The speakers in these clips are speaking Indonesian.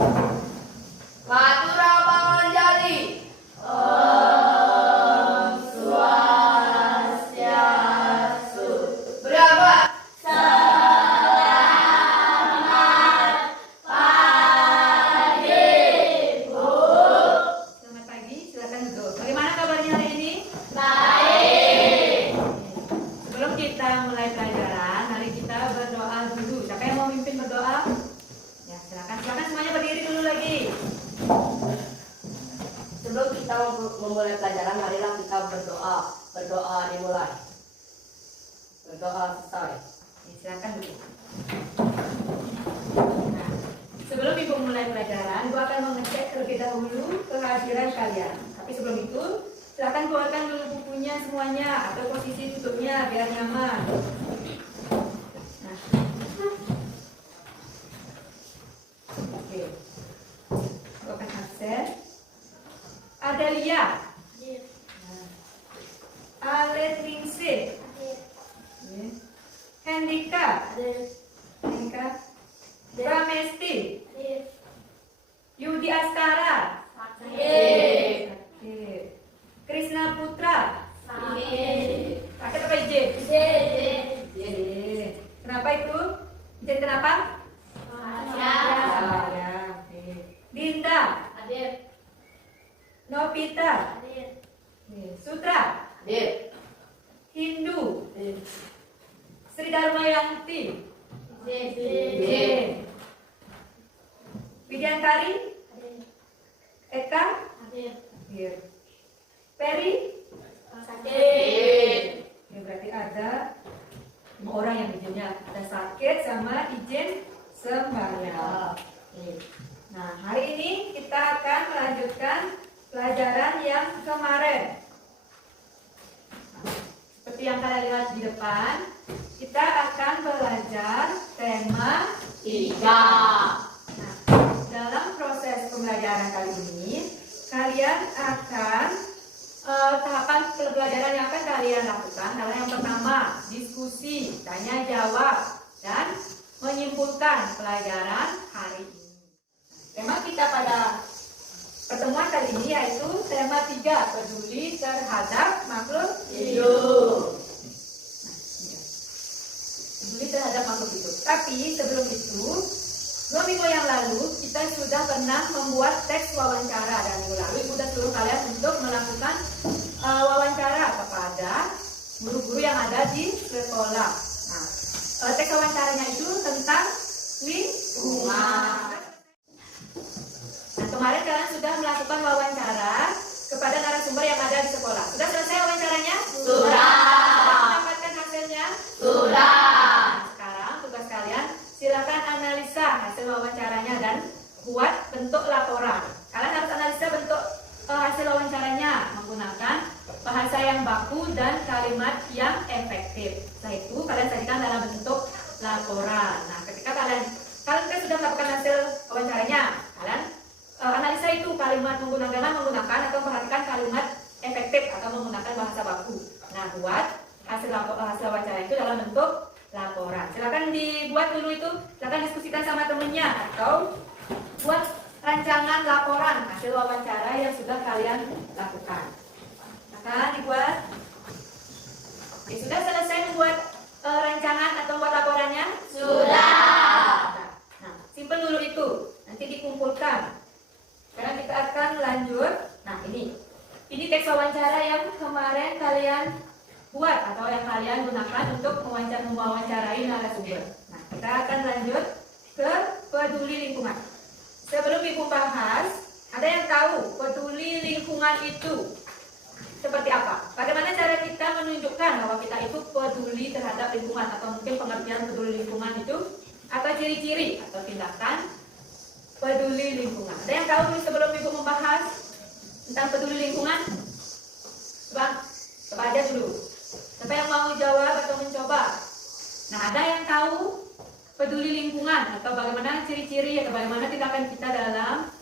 Matura panganjali. Berapa? Selamat pagi, silakan duduk. Bagaimana kabarnya hari ini? Baik. Sebelum kita mulai pelajaran, mari kita berdoa dulu. Siapa yang mau memimpin berdoa? Ya, silakan. Silakan semuanya berdiri dulu lagi. Sebelum kita memulai pelajaran, marilah kita berdoa. Berdoa dimulai. Berdoa selesai. Ya, silakan duduk. Nah, sebelum Ibu mulai pelajaran, Ibu akan mengecek terlebih dahulu kehadiran kalian. Tapi sebelum itu, silakan keluarkan dulu bukunya semuanya atau posisi tutupnya biar nyaman. Nah. Oke. Aku akan absen. Adelia. Nah. Alet Ningsih. Hendika. Hendika. Pramesti. Yudi Askara. Oke. Krisna Putra. Sakit apa izin? Izin. Kenapa itu? Izin kenapa? Ya. Oke. Dinda. Novita. Sutra. Hindu. Sri Darmayanti. Widiantari. Eka. Peri. Ya, berarti ada 5 orang yang izinnya. Ada sakit sama izin sembahyang. Nah, hari ini kita akan melanjutkan pelajaran yang kemarin. Seperti yang kalian lihat di depan, kita akan belajar tema 3. Nah, dalam proses pembelajaran kali ini, kalian akan tahapan pembelajaran yang akan kalian lakukan adalah yang pertama, diskusi, tanya jawab, dan menyimpulkan pelajaran hari ini. Tema kita pada pertemuan kali ini yaitu tema 3, peduli terhadap makhluk hidup. Peduli terhadap makhluk hidup. Tapi sebelum itu, 2 minggu yang lalu kita sudah pernah membuat teks wawancara, dan minggu lalu Ibu sudah suruh kalian untuk melakukan wawancara kepada guru-guru yang ada di sekolah. Nah, teks wawancaranya itu tentang lingkungan. Nah, kemarin kalian sudah melakukan wawancara kepada narasumber yang ada di sekolah. Sudah selesai wawancaranya? Sudah. Sudah mendapatkan hasilnya? Sudah. Sekarang tugas kalian, silakan analisa hasil wawancaranya dan buat bentuk laporan. Kalian harus analisa bentuk hasil wawancaranya menggunakan bahasa yang baku dan kalimat yang efektif. Setelah itu kalian sajikan dalam bentuk laporan. Nah, ketika kalian kan sudah melakukan hasil wawancaranya, kalian analisa itu kalimat menggunakan atau perhatikan kalimat efektif atau menggunakan bahasa baku. Nah, buat hasil wawancara itu dalam bentuk laporan. Silakan dibuat dulu itu, silakan diskusikan sama temennya atau buat rancangan laporan hasil wawancara yang sudah kalian lakukan. Silakan dibuat. Oke, sudah selesai membuat rancangan atau membuat laporannya? Sudah. Nah, simpen dulu itu, nanti dikumpulkan. Sekarang kita akan lanjut. Nah, ini teks wawancara yang kemarin kalian buat atau yang kalian gunakan untuk mewawancarai narasumber. Nah, kita akan lanjut ke peduli lingkungan. Sebelum Ibu bahas, ada yang tahu peduli lingkungan itu seperti apa? Bagaimana cara kita menunjukkan bahwa kita itu peduli terhadap lingkungan, atau mungkin pengertian peduli lingkungan itu atau ciri-ciri atau tindakan peduli lingkungan. Ada yang tahu sebelum Ibu membahas tentang peduli lingkungan? Coba aja dulu. Siapa yang mau jawab atau mencoba? Nah, ada yang tahu peduli lingkungan atau bagaimana ciri-ciri atau bagaimana tindakan kita dalam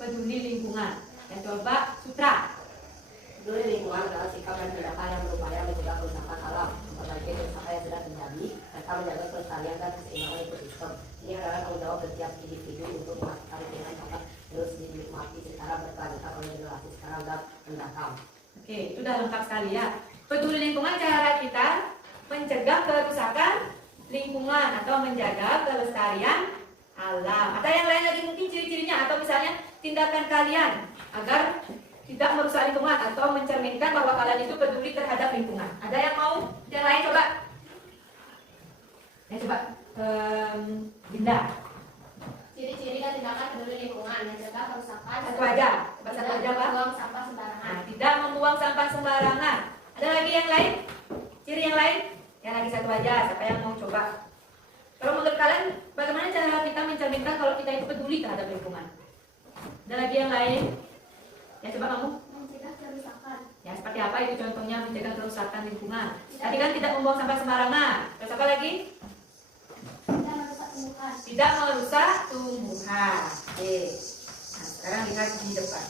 peduli lingkungan? Yang coba Sutra. Peduli lingkungan adalah sikap dan tindakan yang berupaya mencegah kerusakan alam, memperbaiki kerusakan yang sedang terjadi, serta menjaga kelestarian dan keseimbangan ekosistem. Ini adalah tanggung jawab setiap individu untuk melakukan lingkungan sekali ya. Peduli lingkungan cara kita mencegah kerusakan lingkungan atau menjaga kelestarian alam. Ada yang lain lagi mungkin ciri-cirinya atau misalnya tindakan kalian agar tidak merusak lingkungan atau mencerminkan bahwa kalian itu peduli terhadap lingkungan. Ada yang mau? Yang lain coba. Ya coba. Dinda. Ciri-ciri dan tindakan peduli lingkungan mencegah kerusakan. Satu aja. Coba satu aja, Pak. Buang sampah sembarangan. Nah, tidak membuang sampah sembarangan. Ada lagi yang lain? Ciri yang lain? Ya lagi satu aja. Siapa yang mau coba? Kalau menurut kalian, bagaimana cara kita mencerminkan kalau kita itu peduli terhadap lingkungan? Ada lagi yang lain? Ya coba kamu. Mencegah kerusakan. Ya seperti apa itu contohnya mencegah kerusakan lingkungan? Tadi kan tidak membuang sampah sembarangan. Terus apa lagi? Tidak merusak tumbuhan. Tidak merusak tumbuhan. Oke. Nah, sekarang lihat di depan.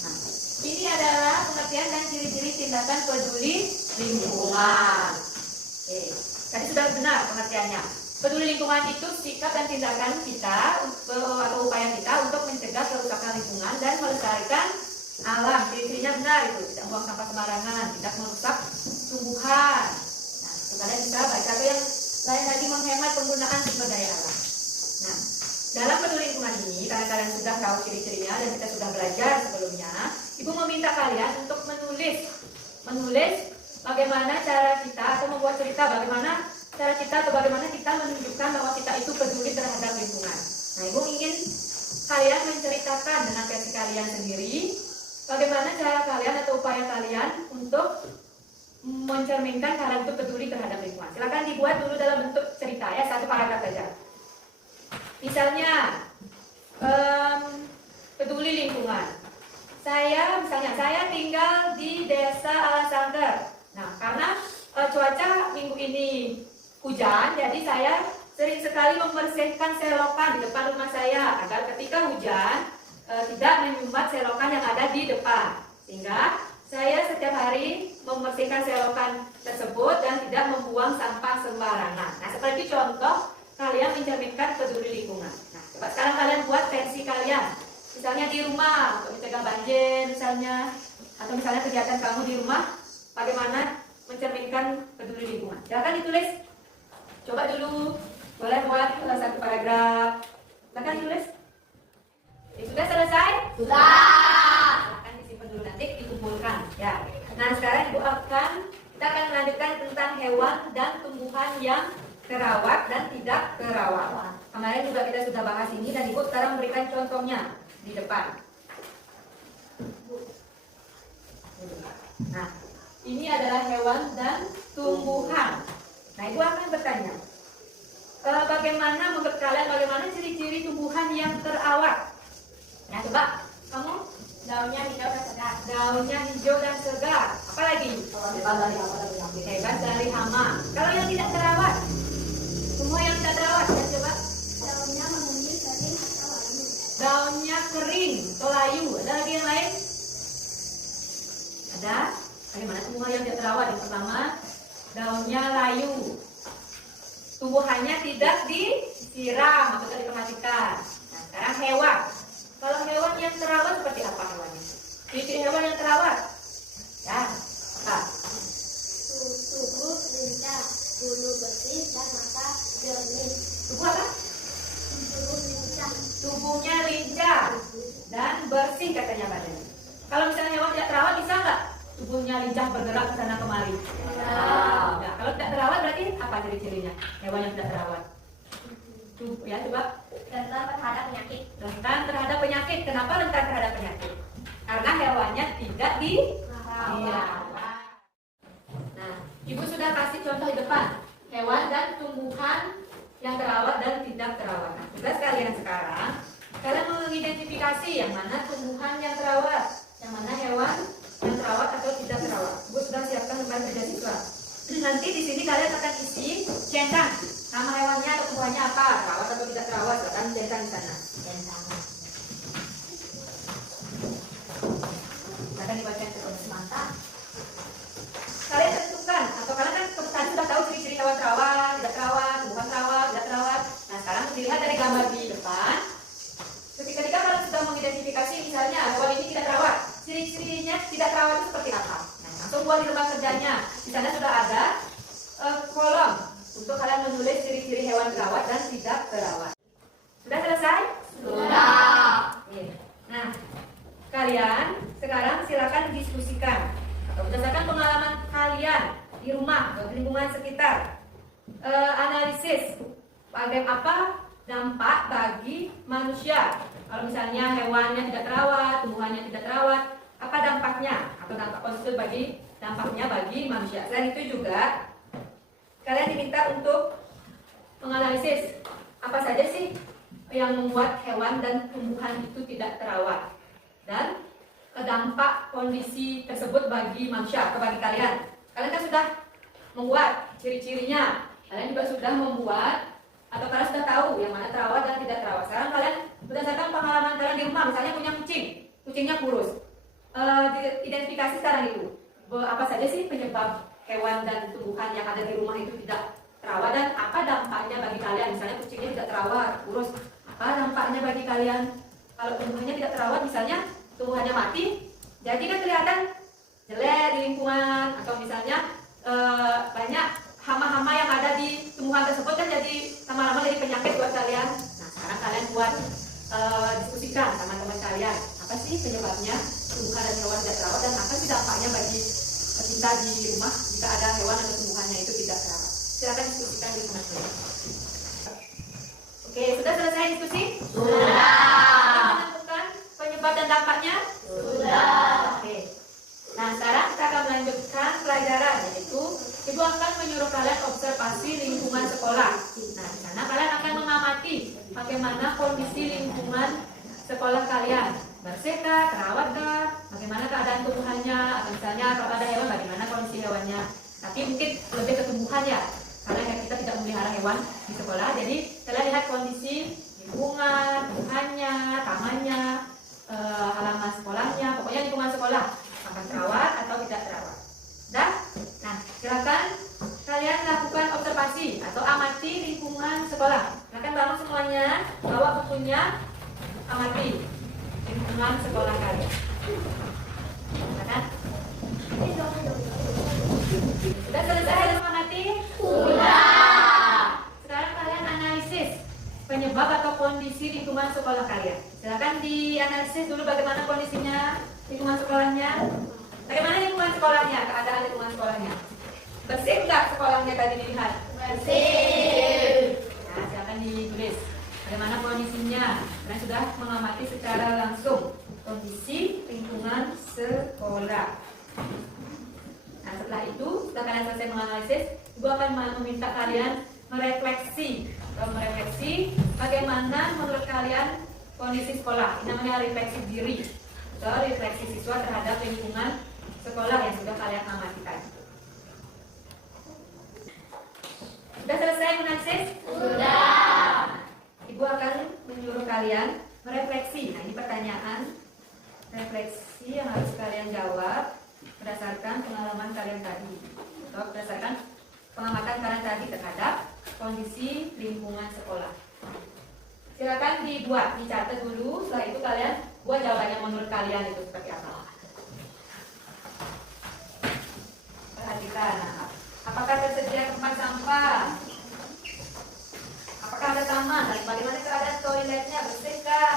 Nah, ini adalah pengertian dan ciri-ciri tindakan peduli lingkungan. Oke. Tadi sudah benar pengertiannya. Peduli lingkungan itu sikap dan tindakan kita atau upaya kita untuk mencegah kerusakan lingkungan dan melestarikan alam. Ciri-cirinya benar itu. Tidak membuang sampah sembarangan, tidak merusak tumbuhan. Nah, itu kalian bisa baca. Atau yang lain lagi menghemat penggunaan sumber daya alam. Nah, dalam peduli lingkungan ini, karena kalian sudah tahu ciri-cirinya dan kita sudah belajar sebelumnya, Ibu meminta kalian untuk menulis bagaimana cara kita atau membuat cerita bagaimana cara kita atau bagaimana kita menunjukkan bahwa kita itu peduli terhadap lingkungan. Nah, Ibu ingin kalian menceritakan dengan versi kalian sendiri bagaimana cara kalian atau upaya kalian untuk mencerminkan kalian itu peduli terhadap lingkungan. Silakan dibuat dulu dalam bentuk cerita ya, satu paragraf saja. Misalnya peduli lingkungan. Saya tinggal di desa Alasangker. Nah, karena cuaca minggu ini hujan, jadi saya sering sekali membersihkan selokan di depan rumah saya agar ketika hujan tidak menyumbat selokan yang ada di depan. Sehingga saya setiap hari membersihkan selokan tersebut dan tidak membuang sampah sembarangan. Nah, seperti contoh kalian mencerminkan peduli lingkungan. Nah, coba sekarang kalian buat versi kalian. Misalnya di rumah untuk mencegah banjir misalnya, atau misalnya kegiatan kamu di rumah bagaimana mencerminkan peduli lingkungan. Silakan ditulis. Coba dulu. Boleh buat satu paragraf. Silakan ditulis. Sudah selesai? Sudah. Akan disimpan dulu nanti dikumpulkan ya. Nah, sekarang kita akan melanjutkan tentang hewan dan tumbuhan yang terawat dan tidak terawat. Kemarin juga kita sudah bahas ini dan Ibu sekarang memberikan contohnya di depan. Nah, ini adalah hewan dan tumbuhan. Nah, Ibu akan bertanya, bagaimana menurut kalian bagaimana ciri-ciri tumbuhan yang terawat? Nah, coba kamu. Daunnya hijau dan segar. Daunnya hijau dan segar. Apa lagi? Bebas dari hama. Kalau yang tidak terawat, semua yang tidak terawat, ya coba. Daunnya menguning, kering atau layu. Daunnya kering atau layu. Ada lagi yang lain? Ada? Bagaimana tumbuhan yang tidak terawat? Yang pertama, daunnya layu. Tumbuhannya tidak disiram atau tidak diperhatikan. Nah, sekarang hewan. Kalau hewan yang terawat seperti apa hewannya? Ciri-ciri hewan yang terawat? Ya, apa? Tubuh lincah, bulu bersih dan mata jernih. Tubuh apa? Tubuh lincah. Tubuhnya lincah dan bersih katanya badannya. Kalau misalnya hewan tidak terawat bisa nggak tubuhnya lincah bergerak ke sana kemari? Nah, kalau tidak terawat berarti apa ciri-cirinya? Hewan yang tidak terawat. Ya coba. Rentan terhadap penyakit. Rentan terhadap penyakit. Kenapa rentan terhadap penyakit? Karena hewannya tidak dirawat. Nah, Ibu sudah kasih contoh di depan. Hewan dan tumbuhan yang terawat dan tidak terawat. Nah, tugas kalian sekarang, kalian mengidentifikasi yang mana tumbuhan yang terawat, yang mana hewan yang terawat atau tidak terawat. Ibu sudah siapkan lembar kerja siswa. Nanti di sini kalian akan isi centang. Nama hewannya atau tumbuhannya apa? Terawat atau tidak terawat? Akan centang di sana. Centang. Akan dibaca terus mantap. Kalian tentukan atau kalian kan tadi sudah tahu ciri-ciri hewan terawat, tidak terawat, tumbuhan terawat, tidak terawat. Nah, sekarang dilihat dari gambar di depan. Ketika kalian sudah mengidentifikasi misalnya hewan ini tidak terawat, ciri-cirinya tidak terawat itu seperti apa? penelitiannya. Di sana sudah ada kolom untuk kalian menulis ciri-ciri hewan terawat dan tidak terawat. Sudah selesai? Sudah. Oke. Nah, kalian sekarang silakan diskusikan atau berdasarkan pengalaman kalian di rumah atau di lingkungan sekitar, analisis apa dampak bagi manusia. Kalau misalnya hewannya tidak terawat, tumbuhannya tidak terawat, apa dampaknya atau dampak positif dampaknya bagi manusia. Selain itu juga kalian diminta untuk menganalisis apa saja sih yang membuat hewan dan tumbuhan itu tidak terawat dan dampak kondisi tersebut bagi manusia atau bagi kalian. Kalian kan sudah membuat ciri-cirinya, kalian juga sudah membuat atau kalian sudah tahu yang mana terawat dan tidak terawat. Sekarang kalian berdasarkan pengalaman kalian di rumah, misalnya punya kucingnya kurus, identifikasi sekarang itu apa saja sih penyebab hewan dan tumbuhan yang ada di rumah itu tidak terawat dan apa dampaknya bagi kalian. Misalnya kucingnya tidak terawat, kurus, apa dampaknya bagi kalian? Kalau tumbuhannya tidak terawat, misalnya tumbuhannya mati, jadi kan kelihatan jelek di lingkungan, atau misalnya banyak hama-hama yang ada di tumbuhan tersebut kan jadi lama-lama jadi penyakit buat kalian. Nah, sekarang kalian buat diskusikan sama teman kalian, apa sih penyebabnya tumbuhan dan hewan tidak terawat dan apa sih dampaknya bagi kita di rumah jika ada hewan atau tumbuhannya itu tidak terawat. Silakan diskusikan di rumah kalian. Oke, sudah selesai diskusi? Sudah. Menentukan penyebab dan dampaknya? Sudah. Oke. Nah, sekarang kita akan melanjutkan pelajaran, yaitu Ibu akan menyuruh kalian observasi lingkungan sekolah. Nah, di sana kalian akan mengamati bagaimana kondisi lingkungan sekolah kalian. Bersihkah, terawatkah, bagaimana keadaan tumbuhannya, atau misalnya kalau ada hewan, bagaimana kondisi hewannya. Tapi mungkin lebih ke tumbuhan ya, karena kita tidak memelihara hewan di sekolah. Jadi kalian lihat kondisi lingkungan, tumbuhannya, tamannya, halaman sekolahnya, pokoknya lingkungan sekolah. Akan terawat atau tidak terawat. Dah? Nah, silakan kalian lakukan observasi atau amati lingkungan sekolah. Silakan bangun semuanya, bawa bukunya, amati lingkungan sekolah kalian. Silakan. Sudah selesai mengamati? Sudah. Sekarang kalian analisis penyebab atau kondisi lingkungan sekolah kalian. Silakan dianalisis dulu bagaimana kondisinya lingkungan sekolahnya. Bagaimana lingkungan sekolahnya, keadaan lingkungan sekolahnya. Bersih nggak sekolahnya tadi dilihat? Bersih. Nah, silakan ditulis bagaimana kondisinya. Kalian sudah mengamati secara langsung kondisi lingkungan sekolah. Nah, setelah itu, setelah kalian selesai menganalisis, Ibu akan meminta kalian merefleksi bagaimana menurut kalian kondisi sekolah. Ini namanya refleksi diri atau refleksi siswa terhadap lingkungan sekolah yang sudah kalian amati tadi. Sudah selesai menganalisis? Sudah. Ibu akan menyuruh kalian merefleksi. Nah, ini pertanyaan refleksi yang harus kalian jawab berdasarkan pengalaman kalian tadi atau berdasarkan pengamatan kalian tadi terhadap kondisi lingkungan sekolah. Silakan dibuat, dicatat dulu. Setelah itu kalian buat jawabannya menurut kalian itu seperti apa. Perhatikan, apakah tersedia tempat sampah? Apakah ada taman? Dan bagaimana keadaan toiletnya? Bersihkah?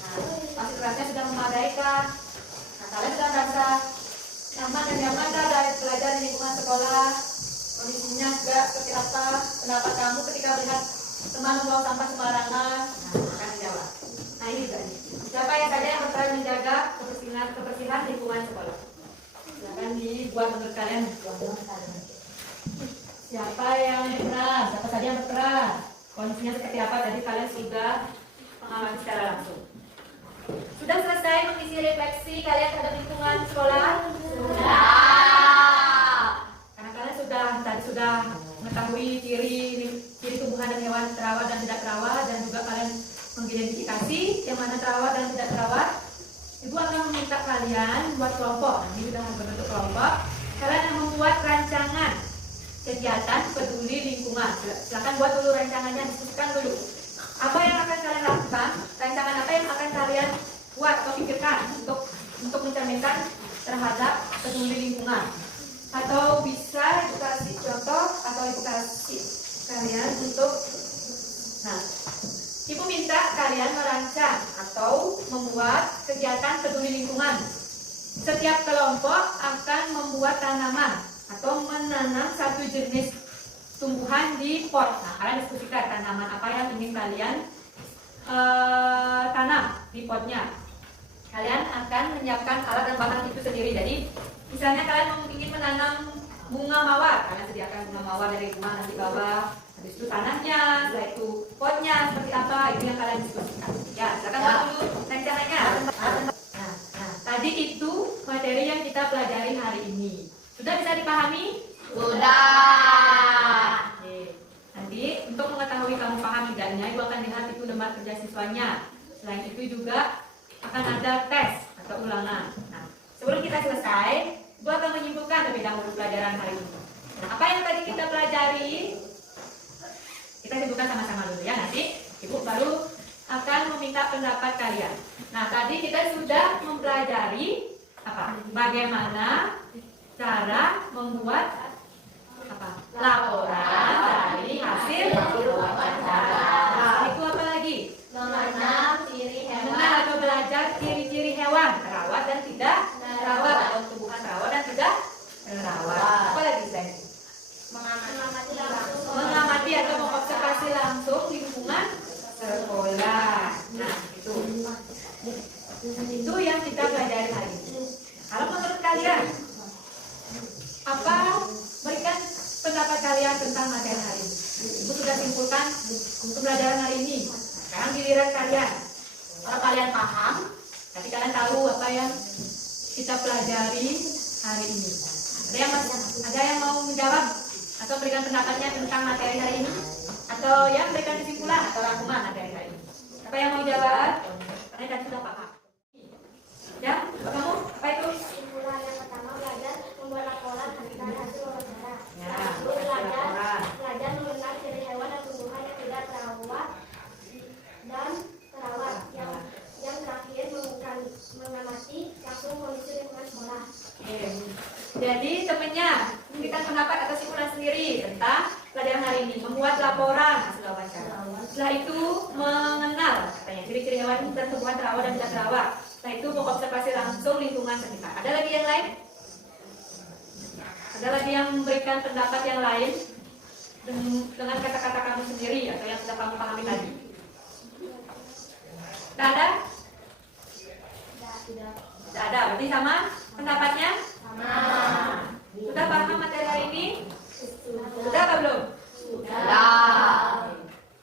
Nah, fasilitasnya sudah memadaikah? Nah, kalian sudah merasa nyaman dan nyaman dari belajar di lingkungan sekolah? Kondisinya juga seperti apa? Pendapat kamu ketika melihat teman membawa sampah sembarangan? Nah, akan dijawab. Nah, ini juga nih. Siapa yang saja yang berperan menjaga kebersihan lingkungan sekolah? Silakan dibuat menurut kalian. Siapa yang berperan? Siapa saja yang berperan? Kondisinya seperti apa? Tadi kalian sudah mengamati secara langsung. Sudah selesai mengisi refleksi kalian terhadap lingkungan sekolah? Sudah. Karena kalian sudah mengetahui ciri tumbuhan dan hewan terawat dan tidak terawat, dan juga kalian mengidentifikasi yang mana terawat dan tidak terawat. Ibu akan meminta kalian buat kelompok. Ini sudah berbentuk kelompok. Kalian yang membuat rancangan kegiatan peduli lingkungan. Silakan buat dulu rancangannya, diskusikan dulu. Apa yang akan kalian lakukan? Rancangan apa yang akan kalian buat atau pikirkan untuk mencerminkan terhadap peduli lingkungan? 1, lingkungan. Setiap kelompok akan membuat tanaman atau menanam satu jenis tumbuhan di pot. Nah, kalian diskusikan tanaman apa yang ingin kalian tanam di potnya. Kalian akan menyiapkan alat dan bahan itu sendiri. Jadi, misalnya kalian ingin menanam bunga mawar, kalian sediakan bunga mawar dari rumah nanti bawa. Habis itu tanahnya, setelah itu potnya seperti apa, itu yang kalian diskusikan. Ya, silakan buat dulu rencananya. Nah, tadi itu materi yang kita pelajari hari ini. Sudah bisa dipahami? Sudah. Oke. Nanti untuk mengetahui kamu paham tidaknya, Ibu akan lihat itu lembar kerja siswanya. Selain itu juga akan ada tes atau ulangan. Nah, sebelum kita selesai, Ibu akan menyimpulkan lebih dahulu pelajaran hari ini. Nah, apa yang tadi kita pelajari? Kita simpulkan sama-sama dulu ya. Nanti Ibu baru akan meminta pendapat kalian. Nah, tadi kita sudah mempelajari apa? Bagaimana cara membuat apa? Laporan dari hasil wawancara. Nah, itu apa lagi? Mengenal ciri Mengenal hewan. atau belajar ciri-ciri hewan terawat dan tidak terawat atau tumbuhan terawat dan tidak terawat. Apa lagi selain itu? Mengamati langsung. Mengamati atau mengobservasi langsung lingkungan sekolah. Nah, itu yang kita pelajari hari ini. Kalau menurut kalian, apa berikan pendapat kalian tentang materi hari ini? Ibu sudah simpulkan pembelajaran hari ini. Sekarang giliran kalian. Kalau kalian paham, Nanti kalian tahu apa yang kita pelajari hari ini. Ada yang mau menjawab atau berikan pendapatnya tentang materi hari ini? Atau yang berikan kesimpulan atau rangkuman materi hari ini? Apa yang mau jawab? Karena tadi sudah paham. Ya, kamu apa itu? kesimpulan yang pertama belajar membuat laporan dari hasil wawancara. Ya, Lalu hasil belajar laporan. mengenal ciri hewan dan tumbuhan yang tidak terawat dan terawat. Yang terakhir mengamati langsung kondisi lingkungan sekolah. Oke. Jadi temennya memberikan pendapat atau kesimpulan sendiri tentang pelajaran hari ini, membuat laporan hasil wawancara. Setelah itu mengenal katanya ciri-ciri hewan dan tumbuhan terawat dan tidak terawat. Setelah itu mengobservasi langsung lingkungan sekitar. Ada lagi yang lain? Ada lagi yang memberikan pendapat yang lain dengan kata-kata kamu sendiri atau yang sudah kamu pahami tadi? Tidak ada? Tidak. Tidak ada. Berarti sama pendapatnya? Sama. Sudah paham materi hari ini? Sudah apa belum? Sudah.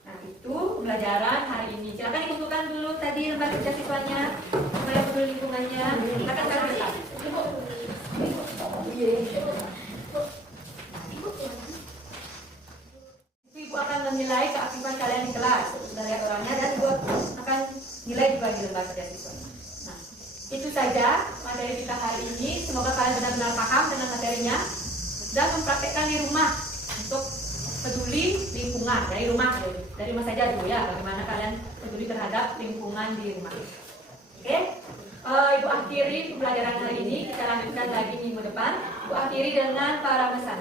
Nah, itu pembelajaran hari ini. Silakan dikumpulkan dulu tadi lembar kerja siswanya, supaya peduli lingkungannya. Silakan kalian. Ibu akan menilai keaktifan kalian di kelas. Sudah lihat orangnya dan Ibu akan nilai juga di lembar kerja siswanya. Nah, itu saja materi kita hari ini. Semoga kalian benar-benar paham dengan materinya dan mempraktekkan di rumah untuk peduli lingkungan dari rumah saja dulu ya, bagaimana kalian peduli terhadap lingkungan di rumah. Oke, Ibu akhiri pembelajaran hari ini, kita lanjutkan lagi minggu depan. Ibu akhiri dengan para pesan.